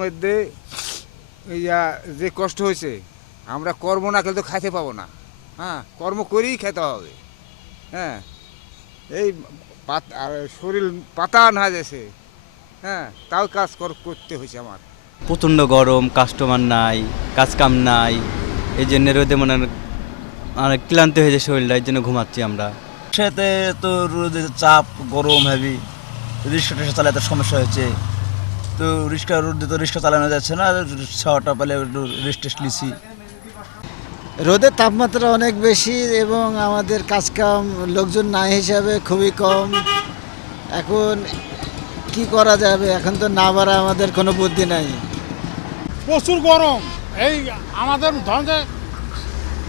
মধ্যে ইয়া যে কষ্ট হয়েছে আমরা কর্ম না করলে তো খাইতে পাবো না। হ্যাঁ কর্ম করেই খেতে হবে। হ্যাঁ এই পাত- আর শরীর পাতা না যাচ্ছে হ্যাঁ তাও কাজ কর- করতে হয়েছে আমার। প্রচণ্ড গরম কাস্টমার নাই কাজ কাম নাই এই জন্য রোদে মানে অনেক ক্লান্ত হয়ে যায় শরীরটা এই জন্য ঘুমাচ্ছি আমরা। সাথে তো রোদের চাপ গরম হেভি রিক্সা টিক্সা চালাতে সমস্যা হয়েছে। তো রিক্সা রোদে তো রিক্সা চালানো যাচ্ছে না ছাওয়াটা পেলে একটু রেস্ট টেস্ট লিছি রোদের তাপমাত্রা অনেক বেশি এবং আমাদের কাজকাম লোকজন নাই হিসাবে খুবই কম। এখন কি করা যাবে? এখন তো না বাড়া আমাদের কোনো বুদ্ধি নাই। প্রচুর গরম। এই আমাদের ধরেন যে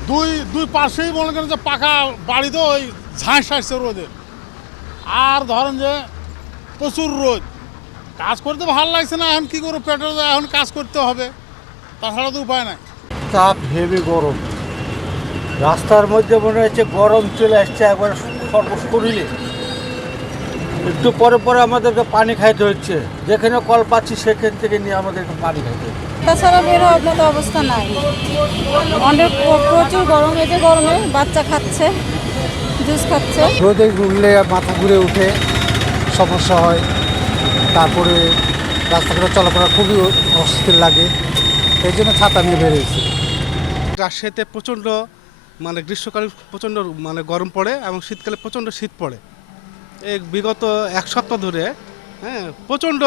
দুই দুই পাশেই মনে করেন যে পাকা বাড়িতেও ওই ঝাঁস আসছে রোদের আর ধরেন যে প্রচুর রোদ। কাজ করতে ভালো লাগছে না এখন কী করব? পেট্রোল এখন কাজ করতে হবে। তাছাড়া তো উপায় নাই। তাপ হেভি গরম। রাস্তার মধ্যে মনে হচ্ছে গরম চলে আসছে একবার সর্বশরীরে একটু পরে পরে আমাদেরকে পানি খাইতে হচ্ছে। যেখানে কল পাচ্ছি সেখান থেকে নিয়ে আমাদেরকে পানি খাইতে হচ্ছে। তাছাড়া বের হওয়ার মতো অবস্থা নাই। অনেক প্র- প্রচুর গরম যে গরমে বাচ্চা খাচ্ছে জুস খাচ্ছে। রোদে ঘুরলে মাথা ঘুরে উঠে সমস্যা হয়। তারপরে রাস্তাঘাটে চলাফেরা খুবই অস্থির লাগে, এই জন্য ছাতা নিয়ে বেরিয়েছি রাজশাহীতে প্রচণ্ড মানে গ্রীষ্মকালে প্রচণ্ড মানে গরম পড়ে এবং শীতকালে প্রচণ্ড শীত পড়ে। এই বিগত এক সপ্তাহ ধরে হ্যাঁ প্রচণ্ড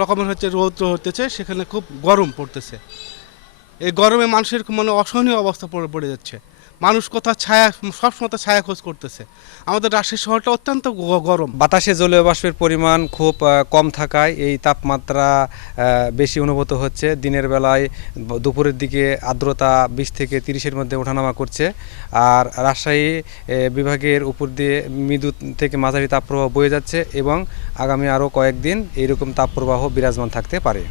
রকমের হচ্ছে রৌদ্র হতেছে, সেখানে খুব গরম পড়তেছে। এই গরমে মানুষের মানে অসহনীয় অবস্থা পড়ে পড়ে যাচ্ছে। মানুষ কোথাও ছায়া, সবসময় তো ছায়া খোঁজ করতেছে। আমাদের রাজশাহী শহরটা অত্যন্ত গরম। বাতাসে জলীয় বাষ্পের পরিমাণ খুব কম থাকায় এই তাপমাত্রা বেশি অনুভূত হচ্ছে। দিনের বেলায় দুপুরের দিকে আর্দ্রতা বিশ থেকে তিরিশের মধ্যে ওঠানামা করছে। আর রাজশাহী বিভাগের উপর দিয়ে মৃদু থেকে মাঝারি তাপপ্রবাহ বয়ে যাচ্ছে এবং আগামী আরও কয়েকদিন এইরকম তাপপ্রবাহ বিরাজমান থাকতে পারে।